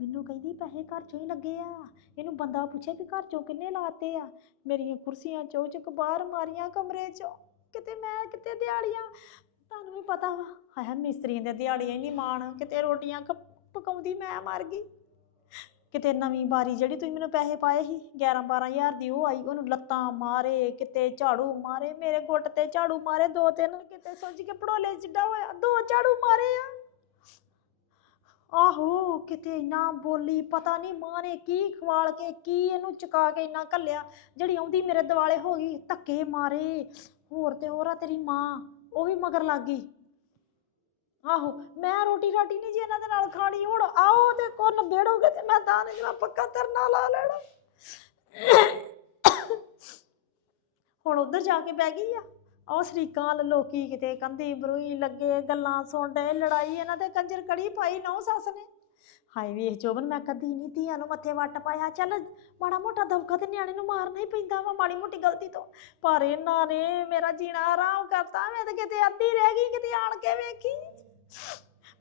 ਮੈਨੂੰ ਕਹਿੰਦੀ ਪੈਸੇ ਘਰ ਚੋਂ ਹੀ ਲੱਗੇ ਆ। ਇਹਨੂੰ ਬੰਦਾ ਪੁੱਛੇ ਵੀ ਘਰ ਚੋਂ ਕਿੰਨੇ ਲਾਤੇ ਆ। ਮੇਰੀਆਂ ਕੁਰਸੀਆਂ ਚੋਂ ਚੁੱਕ ਬਾਹਰ ਮਾਰੀਆਂ ਕਮਰੇ ਚੋਂ। ਕਿਤੇ ਮੈਂ, ਕਿਤੇ ਦਿਹਾੜੀਆਂ। ਤੁਹਾਨੂੰ ਵੀ ਪਤਾ ਵਾ, ਹਾਏ ਮਿਸਤਰੀਆਂ ਦੇ ਦਿਹਾੜੀਆਂ ਹੀ ਨਹੀਂ ਮਾਣ। ਕਿਤੇ ਰੋਟੀਆਂ ਪਕਾਉਂਦੀ ਮੈਂ ਮਰ ਗਈ। ਕਿਤੇ ਨਵੀਂ ਬਾਰੀ ਜਿਹੜੀ ਤੁਸੀਂ ਮੈਨੂੰ ਪੈਸੇ ਪਾਏ ਸੀ 11 12000 ਦੀ ਉਹ ਆਈ, ਉਹਨੂੰ ਲੱਤਾਂ ਮਾਰੇ, ਕਿਤੇ ਝਾੜੂ ਮਾਰੇ, ਮੇਰੇ ਗੁੱਟ ਤੇ ਝਾੜੂ ਮਾਰੇ, ਦੋ ਤਿੰਨ ਕਿਤੇ ਸੋਚ ਕੇ ਪੜੋਲੇ ਜਿੱਡਾ ਹੋਇਆ, ਦੋ ਝਾੜੂ ਮਾਰੇ ਆ। ਆਹੋ, ਕਿਤੇ ਇੰਨਾ ਬੋਲੀ, ਪਤਾ ਨਹੀਂ ਮਾਂ ਨੇ ਕੀ ਖਵਾਲ ਕੇ, ਕੀ ਇਹਨੂੰ ਚੁਕਾ ਕੇ ਇੰਨਾ ਘੱਲਿਆ, ਜਿਹੜੀ ਆਉਂਦੀ ਮੇਰੇ ਦਿਵਾਲੇ ਹੋ ਗਈ, ਧੱਕੇ ਮਾਰੇ, ਹੋਰ ਤੇ ਹੋਰ ਆ ਤੇਰੀ ਮਾਂ, ਉਹ ਵੀ ਮਗਰ ਲੱਗ ਗਈ। ਆਹੋ, ਮੈਂ ਰੋਟੀ ਰਾਟੀ ਨਹੀਂ ਜੀ ਇਹਨਾਂ ਦੇ ਨਾਲ ਖਾਣੀ, ਹੁਣ ਆਓ ਤੇ ਕੋਨ ਬੇੜੋਗੇ ਤੇ ਮੈਂ ਤਾਂ ਨਹੀਂ ਪੱਕਾ ਧਰਨਾ ਲਾ ਲੈਣਾ। ਹੁਣ ਉਧਰ ਜਾ ਕੇ ਬਹਿ ਗਈ ਆ। ਉਹ ਸ਼ਰੀਕਾਂ ਲੋਕੀ ਕਿਤੇ ਕੰਧੀ ਬਰੂਈ ਲੱਗੇ, ਗੱਲਾਂ ਸੁਣਦੇ ਲੜਾਈ ਇਹਨਾਂ ਤੇ ਕੰਜਰ ਕੜੀ ਪਾਈ ਨੌ ਸੱਸ ਨੇ। ਹਾਏ ਵੇਖ ਜੋਬਨ, ਮੈਂ ਕਦੀ ਨਹੀਂ ਧੀਆਂ ਨੂੰ ਮੱਥੇ ਵੱਟ ਪਾਇਆ। ਚੱਲ ਮਾੜਾ ਮੋਟਾ ਦਬਕਾ ਤੇ ਨਿਆਣੇ ਨੂੰ ਮਾਰਨਾ ਹੀ ਪੈਂਦਾ ਵਾ ਮਾੜੀ ਮੋਟੀ ਗਲਤੀ ਤੋਂ। ਪਰ ਇਹਨਾਂ ਨੇ ਮੇਰਾ ਜੀਣਾ ਆਰਾਮ ਕਰਤਾ, ਮੈਂ ਤਾਂ ਕਿਤੇ ਅੱਧੀ ਰਹਿ ਗਈ, ਕਿਤੇ ਆਣ ਕੇ ਵੇਖੀ।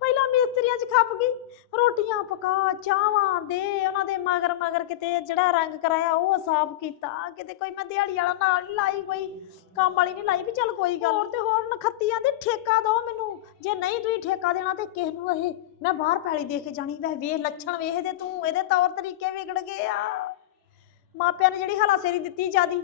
ਪਹਿਲਾਂ ਮਿਸਤਰੀਆਂ 'ਚ ਖੱਪ ਗਈ ਰੋਟੀਆਂ ਪਕਾ ਚਾਹਾਂ ਦੇ ਉਹਨਾਂ ਦੇ ਮਗਰ ਮਗਰ ਕਿਤੇ ਜਿਹੜਾ ਰੰਗ ਕਰਾਇਆ ਉਹ ਸਾਫ਼ ਕੀਤਾ ਕਿਤੇ ਕੋਈ ਮੈਂ ਦਿਹਾੜੀ ਵਾਲਾ ਨਾਲ ਨਹੀਂ ਲਾਈ ਕੋਈ ਕੰਮ ਵਾਲੀ ਨਹੀਂ ਲਾਈ ਵੀ ਚੱਲ ਕੋਈ ਗੱਲ ਹੋਰ ਤੇ ਹੋਰ ਨਖੱਤੀਆਂ ਦੇ ਠੇਕਾ ਦਿਓ ਮੈਨੂੰ ਜੇ ਨਹੀਂ ਤੁਸੀਂ ਠੇਕਾ ਦੇਣਾ ਤੇ ਕਿਸ ਨੂੰ ਇਹ ਮੈਂ ਬਾਹਰ ਪੈਲੀ ਦੇ ਕੇ ਜਾਣੀ ਵੈ ਵੇਖ ਲੱਛਣ ਵੇਖਦੇ ਤੂੰ ਇਹਦੇ ਤੌਰ ਤਰੀਕੇ ਵਿਗੜ ਗਏ ਆ। ਮਾਪਿਆਂ ਨੇ ਜਿਹੜੀ ਹਲਾਸੇਰੀ ਦਿੱਤੀ ਜਿਆਦੀ